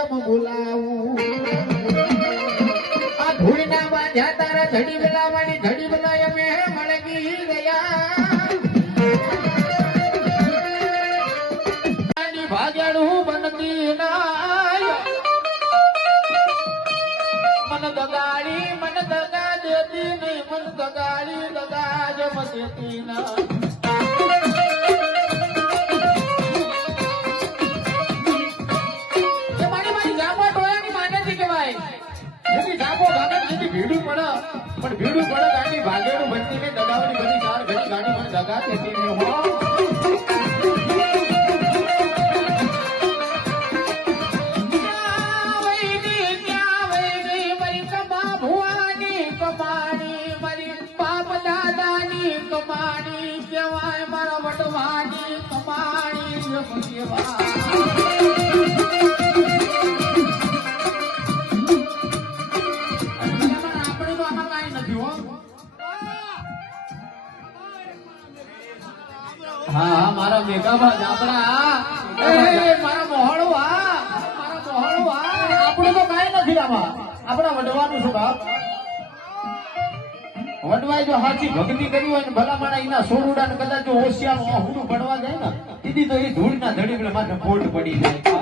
તમ બોલાવું આ ધૂળના બાંધ્યા તારા ધડી બલાવાળી ધડી બલાય મે મળગી ગયા ભાગ્યાડું બનતી નાય મન દગાડી મન દગા દેતી નહીં મન દગાડી દગા જ મચેતી ના ભીડું પડે પણ ભીડું પડે ગાડી ભાગેડું બનતી ને દગાવડી બની ચાર ઘડી ગાડી મને દગા દેતી ને હો હા મારા મેઘાબા જાપડા મારા મોહળો આપણું તો કાંઈ નથી આમાં આપણા વડવાનું શું બાપ વડવાય જો સાચી ભક્તિ કરી હોય ને ભલામણા એના સોરુડા ને કદાચ જો હોશિયાર હુડું પડવા જાય ને દીદી તો એ ધૂળના ધડી માથે પોટ પડી જાય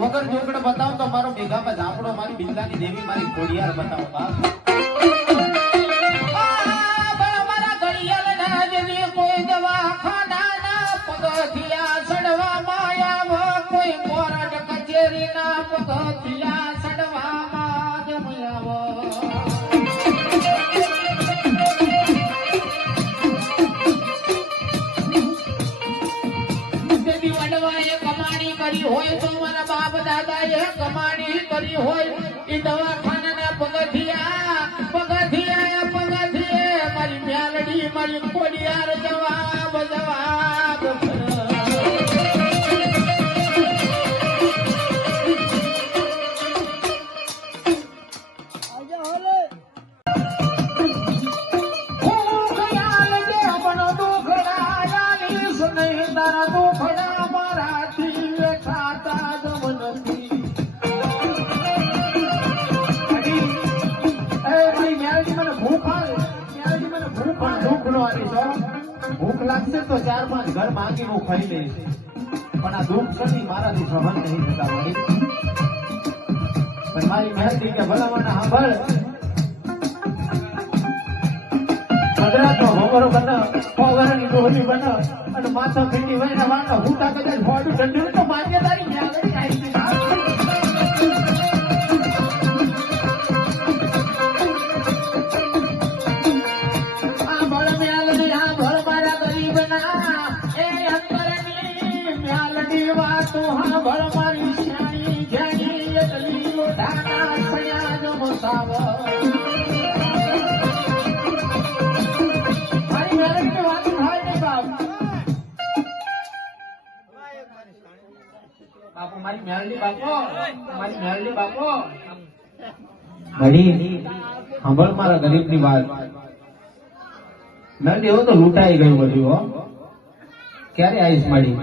વગર જોગડ બતાવો તો મારો મેઘાબા જાપડો મારી બિંદાની દેવી મારી ઘોડિયાર બતાવો બાપ મારા ઘડિયાળ ના જેની કોઈ દવાખાના ના પગથિયા સડવા માયા કોઈ કોરટ કચેરી ના પગથિયા સડવા માં જમયાવો દેવી વડવાએ કમાણી કરી હોય તો મારા બાપ દાદા એ કમાણી કરી હોય એ દવાખાના પગથિયા મારી મ્યાલડી મારી કોડિયાર જવાબ ભૂખ લાગશે તો 4-5 ઘર માંગી હું ખાઈ લઈશ પણ આ દુઃખ કદી મારાથી સહન નહીં થતા મળી પણ મારી મહેરથી કે ભલામણ સાંભળ ગુજરાતનો ભોગરો બને પગરની ડોહલી બને અને માથા ફીટી વહીને વાંકા હુટા કદાચ ફોડું ઠંડુ તો માન્યતારી ન્યા લઈ આવી મારી મેલડી બાપો સાંભળ મારા ગરીબ ની વાત મેલડી એવું તો લૂંટાઈ ગયું બધું હો ક્યારે આવીશ મારી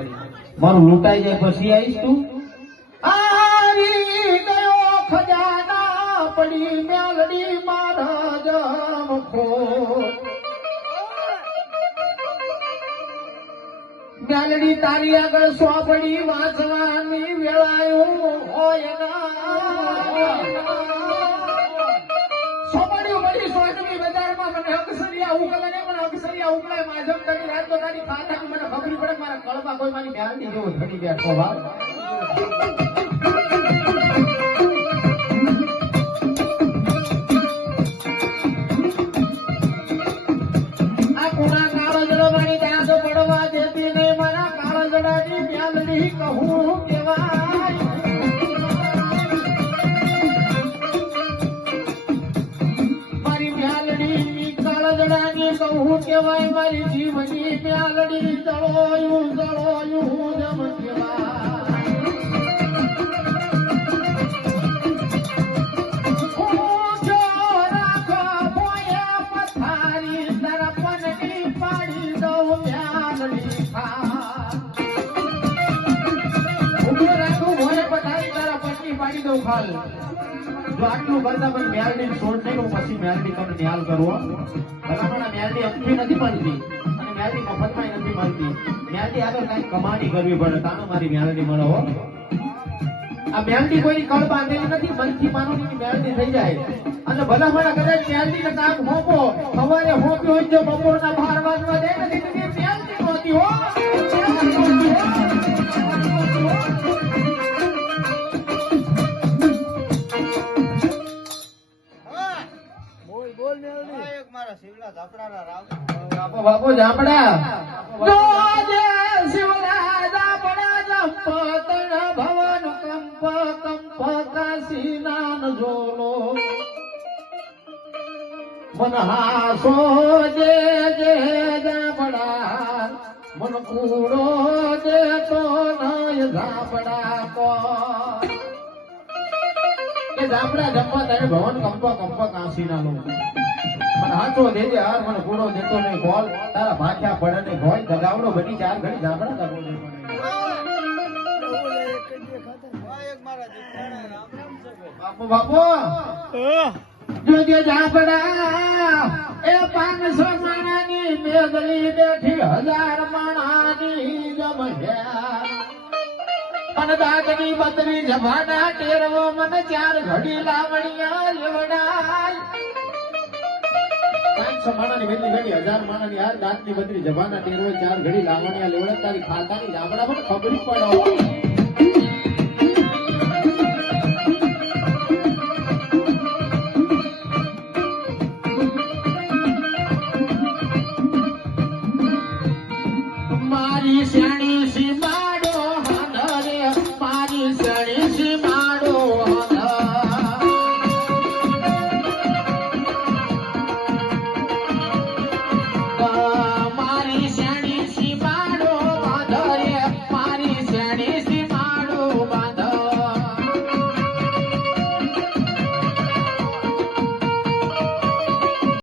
મારું લૂંટાઈ જાય પછી આવીશ તું ખજાના પડી મેલડી મારા જમખો મેલડી તારી આગળ સોપડી વાંચવાની વેળાયું હોય ના સોમડિયું મળી સોનમી બજારમાં મને અક્ષરિયા ઉકળે ને પણ અક્ષરિયા ઉકળે માધમ કરી રાત તો તારી ખાતાની મને ખબર પડે મારા કળમાં કોઈ મારી ગાંડી જેવો થડી ગયા સ્વભાવ આ કોના કાળજડો મારી દાંતો પડવા દેતી નહીં મારા કાળજડાની મ્યાલડી કહું કેવાય મારી મ્યાલડી કાળજડાની કહું કેવાય મારી જીવની મ્યાલડી જળોયું જમ કેવાય હું જો રાખો બોયા પથારી તરપનની પાડી દઉં મ્યાલડી ખા ઉભો રાખો બોયા પથારી તરપનની પાડી દઉં ખાલ જો આટલું કરતા પણ મ્યાલડી છોડ નહીં હું પછી મ્યાલડી તમને ન્યાલ કરવો ભલામણા મ્યાલડી અમથી નથી મળતી અને મ્યાલડી મફતમાં નથી મળતી મ્યાલડી આગળ કઈ કમાણી કરવી પડે તાનો મારી મ્યાલડી મળો હો આ મ્યાલડી કોઈની કળ બાંધેલી નથી મનથી માનવની મ્યાલડી થઈ જાય અને ભલામણા કદાચ મ્યાલડીને કામ હોપો સવારે હોપ્યો હોય જો બપોરના 12 વાગવા દે નથી તો મ્યાલડી નહોતી હો બાપુ જામડા જોજે શિવલા જામડા જંપતણ ભવન કંપ કંપ કાશીનાન જોલો મન હાસો જે જામડા મન કૂડો જે તો નય જામડા કો કે જામડા જંપતણ ભવન કંપ કંપ કાશીનાનો મને હાચો દેજે હાર મને પૂરો દેતો નહીં બોલ તારા ભાખ્યા પડે નહીં ભોય દગાવડો બની ચાર ઘડી જાબડા દગો બાપુ બાપુ જોજે જાબડા એ 500 માણાની મેઘલી બેઠી 1000 માણાની જમહ્યા અને દાદની બતરી જભાના ટેરવો મને ચાર ઘડી લાવણિયા લેવડાય 500 માણાની વેલી ઘડી 1000 માણાની હાર દાંતની બત્રી જવાના ટેરવો ચાર ઘડી લાવણિયા લેવડે તારી ખાતાની જાબડા પણ ખબરી પડો મારી